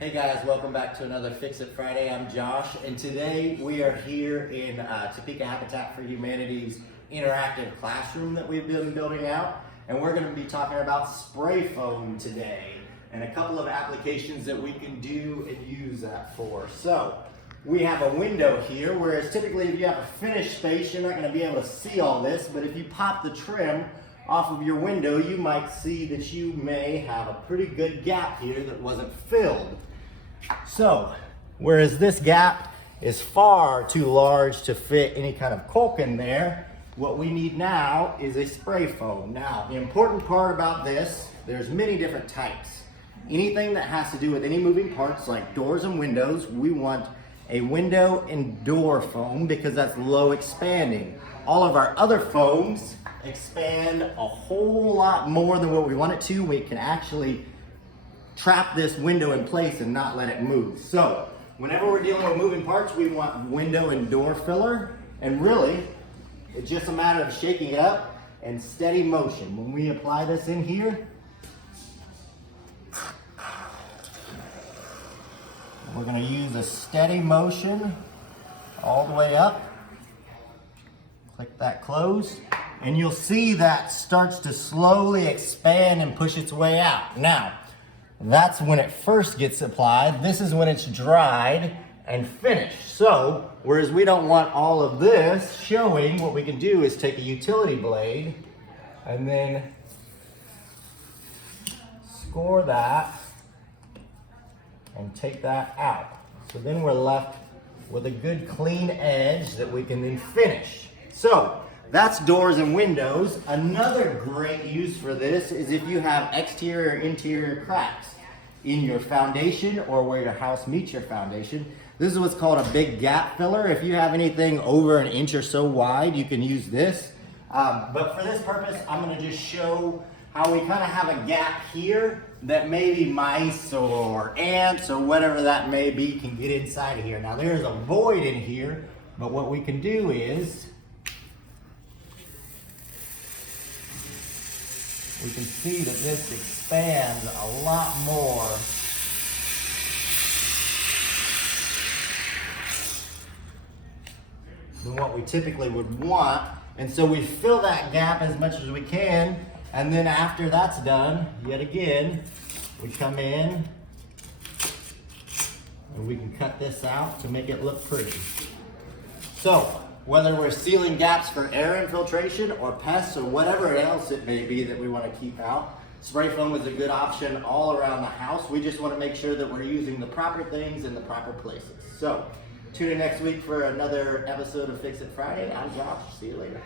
Hey guys, welcome back to another Fix It Friday. I'm Josh, and today we are here in Topeka Habitat for Humanity's interactive classroom that we've been building out, and we're going to be talking about spray foam today and a couple of applications that we can do and use that for. So, we have a window here, whereas typically if you have a finished space, you're not going to be able to see all this, but if you pop the trim off of your window, you might see that you may have a pretty good gap here that wasn't filled. So, whereas this gap is far too large to fit any kind of caulk in there, what we need now is a spray foam. Now, the important part about this, there's many different types. Anything that has to do with any moving parts like doors and windows, we want a window and door foam because that's low expanding. All of our other foams expand a whole lot more than what we want it to. We can actually trap this window in place and not let it move. So whenever we're dealing with moving parts, we want window and door filler, and really it's just a matter of shaking it up and steady motion. When we apply this in here, we're going to use a steady motion all the way up. Click that close, and you'll see that starts to slowly expand and push its way out. Now, that's when it first gets applied. This is when it's dried and finished. So, whereas we don't want all of this showing, what we can do is take a utility blade and then score that and take that out. So then we're left with a good clean edge that we can then finish. So, that's doors and windows. Another great use for this is if you have exterior or interior cracks in your foundation or where your house meets your foundation. This is what's called a big gap filler. If you have anything over an inch or so wide, you can use this. But for this purpose, I'm gonna just show how we kind of have a gap here that maybe mice or ants or whatever that may be can get inside of here. Now there's a void in here, but what we can do is we can see that this expands a lot more than what we typically would want. And so we fill that gap as much as we can, and then after that's done, yet again, we come in and we can cut this out to make it look pretty. So, whether we're sealing gaps for air infiltration or pests or whatever else it may be that we want to keep out, spray foam is a good option all around the house. We just want to make sure that we're using the proper things in the proper places. So, tune in next week for another episode of Fix It Friday. I'm Josh. See you later.